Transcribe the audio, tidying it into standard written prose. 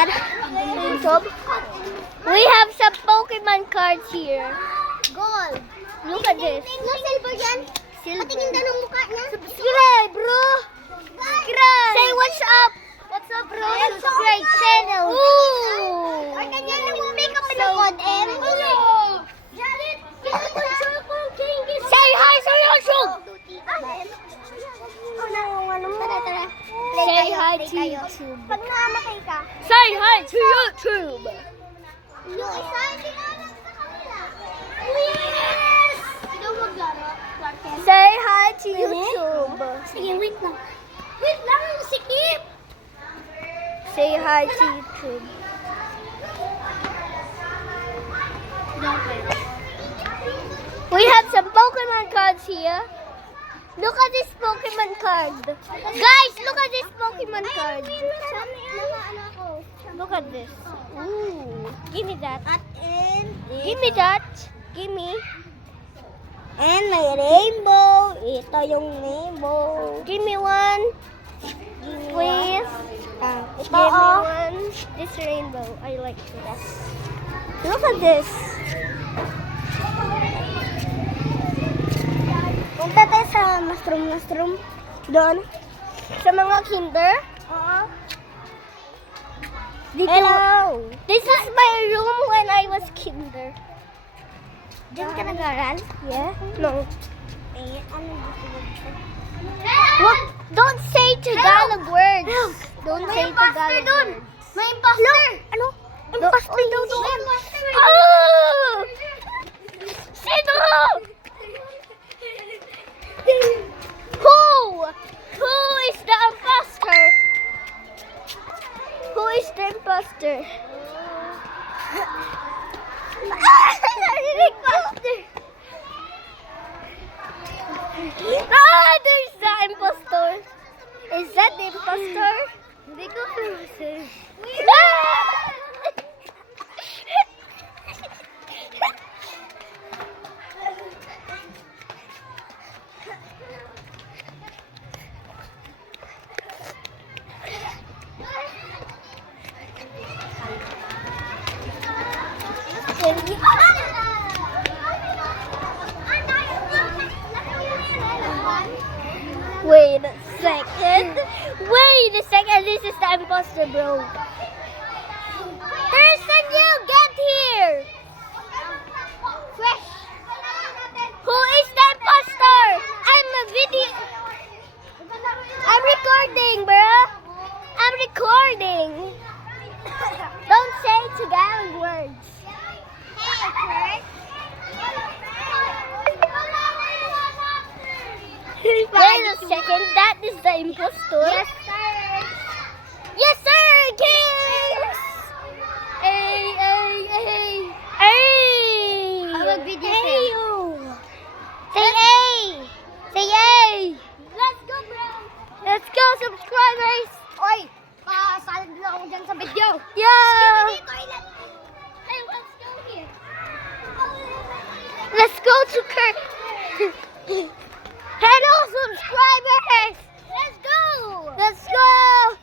yan? YouTube. We have some Pokemon cards here. Gold. Look at this. Silver yan. Silver. Patingin daw ng mukha niya. Subscribe, bro. Subscribe. Say what's up. What's up, bro? Subscribe channel. Ooh. Or ganyan lang yung makeup na code, M. Say hi sa YouTube. Say hi to YouTube. Pag nakamatay ka, Say hi to YouTube. yung isa, hindi na lang sa kanila. Yes! Sino maglaro? Say hi to YouTube. Sige, wait lang. Wait lang, sikip! Say hi to YouTube. We have some Pokemon cards here. Look at this Pokemon card. Guys, look at this Pokemon card. Look at this. Ooh. Give me that. Give me that. Give me. And may rainbow. Ito yung rainbow. Give me one. Please. Ito, Give me one. This rainbow. I like this. Look at this. Punta tayo sa mushroom. Doon. Sa mga kinder. Oo. Hello. This is my room when I was kinder. Diyan ka nag-aral? Yeah? No. Eh, ano gusto mo dito? What? Don't say Tagalog words. Don't say Tagalog words. May imposter! Ano? Imposter daw doon. Oh! Sino? Who is the imposter? Who is the imposter? Imposter. Ah, there's the imposter. Is that the imposter? Hindi ko alam. Wait a second. Wait a second. This is the imposter, bro. There's a new get here. Fresh! Who is the imposter? I'm a video. I'm recording, bro. I'm recording. Don't say Tagalog words. Wait a second. That is the imposter. Yes, sir! Yes, sir, Kings! Hey, hey, hey. Hey! Mag-video Hey, you. Say hey! Say hey! Let's go, bro! Let's go, subscribers! Oy! Pasalag na ako dyan sa video! Yeah! Toilet! Hey, let's go here! Let's go to Kirk! Hello, subscribers! Let's go! Let's go!